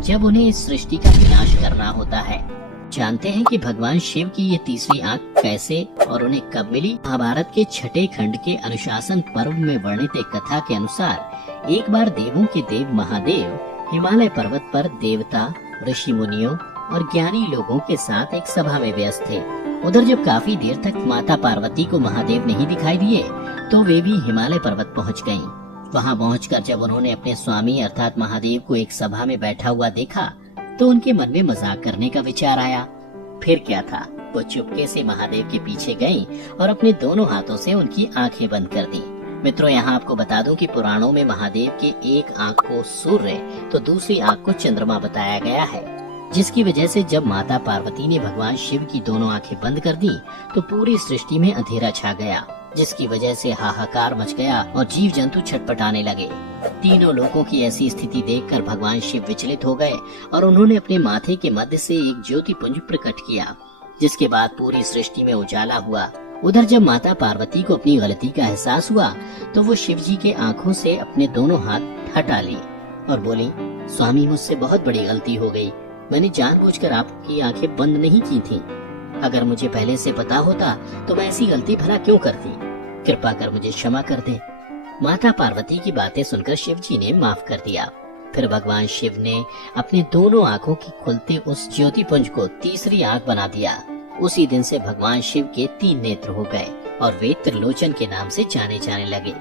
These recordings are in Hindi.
जब उन्हें इस सृष्टि का विनाश करना होता है। जानते हैं कि भगवान शिव की ये तीसरी आंख कैसे और उन्हें कब मिली। महाभारत के छठे खंड के अनुशासन पर्व में वर्णित एक कथा के अनुसार एक बार देवों के देव महादेव हिमालय पर्वत पर देवता, ऋषि मुनियों और ज्ञानी लोगों के साथ एक सभा में व्यस्त थे। उधर जब काफी देर तक माता पार्वती को महादेव नहीं दिखाई दिए तो वे भी हिमालय पर्वत पहुंच गयीं। वहां पहुंचकर जब उन्होंने अपने स्वामी अर्थात महादेव को एक सभा में बैठा हुआ देखा तो उनके मन में मजाक करने का विचार आया। फिर क्या था, वो चुपके से महादेव के पीछे गईं और अपने दोनों हाथों से उनकी आंखें बंद कर दी। मित्रों, यहाँ आपको बता दूं कि पुराणों में महादेव के एक आंख को सूर्य तो दूसरी आंख को चंद्रमा बताया गया है, जिसकी वजह से जब माता पार्वती ने भगवान शिव की दोनों आंखें बंद कर दी तो पूरी सृष्टि में अंधेरा छा गया, जिसकी वजह से हाहाकार मच गया और जीव जंतु छटपटाने लगे। तीनों लोगों की ऐसी स्थिति देखकर भगवान शिव विचलित हो गए और उन्होंने अपने माथे के मध्य से एक ज्योति पुंज प्रकट किया, जिसके बाद पूरी सृष्टि में उजाला हुआ। उधर जब माता पार्वती को अपनी गलती का एहसास हुआ तो वो शिव जी के आँखों से अपने दोनों हाथ हटा ली और बोली, स्वामी, मुझसे बहुत बड़ी गलती हो गई। मैंने जानबूझकर आपकी आंखें बंद नहीं की थी। अगर मुझे पहले से पता होता तो मैं ऐसी गलती भला क्यों करती। कृपा कर मुझे क्षमा कर दे। माता पार्वती की बातें सुनकर शिव जी ने माफ कर दिया। फिर भगवान शिव ने अपने दोनों आंखों की खुलते उस ज्योति पुंज को तीसरी आंख बना दिया। उसी दिन से भगवान शिव के 3 नेत्र हो गए और वे त्रिलोचन के नाम से जाने जाने लगे।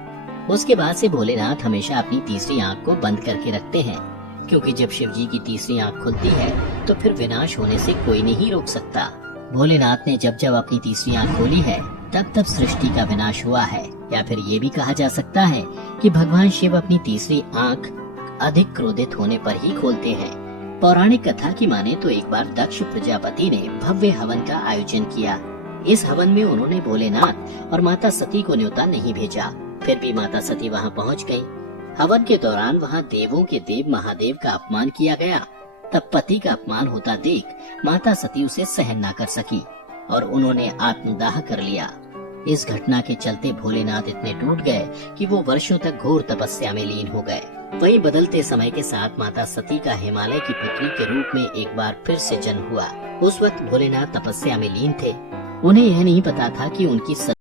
उसके बाद से भोलेनाथ हमेशा अपनी तीसरी आंख को बंद करके रखते हैं, क्योंकि जब शिव जी की तीसरी आंख खुलती है तो फिर विनाश होने से कोई नहीं रोक सकता। भोलेनाथ ने जब जब अपनी तीसरी आंख खोली है तब तब सृष्टि का विनाश हुआ है। या फिर ये भी कहा जा सकता है कि भगवान शिव अपनी तीसरी आंख अधिक क्रोधित होने पर ही खोलते हैं। पौराणिक कथा की माने तो एक बार दक्ष प्रजापति ने भव्य हवन का आयोजन किया। इस हवन में उन्होंने भोलेनाथ और माता सती को न्योता नहीं भेजा, फिर भी माता सती वहां पहुंच गयी। हवन के दौरान वहां देवों के देव महादेव का अपमान किया गया। तब पति का अपमान होता देख माता सती उसे सहन न कर सकी और उन्होंने आत्मदाह कर लिया। इस घटना के चलते भोलेनाथ इतने टूट गए कि वो वर्षों तक घोर तपस्या में लीन हो गए। वहीं बदलते समय के साथ माता सती का हिमालय की पुत्री के रूप में एक बार फिर से जन्म हुआ। उस वक्त भोलेनाथ तपस्या में लीन थे। उन्हें यह नहीं पता था कि उनकी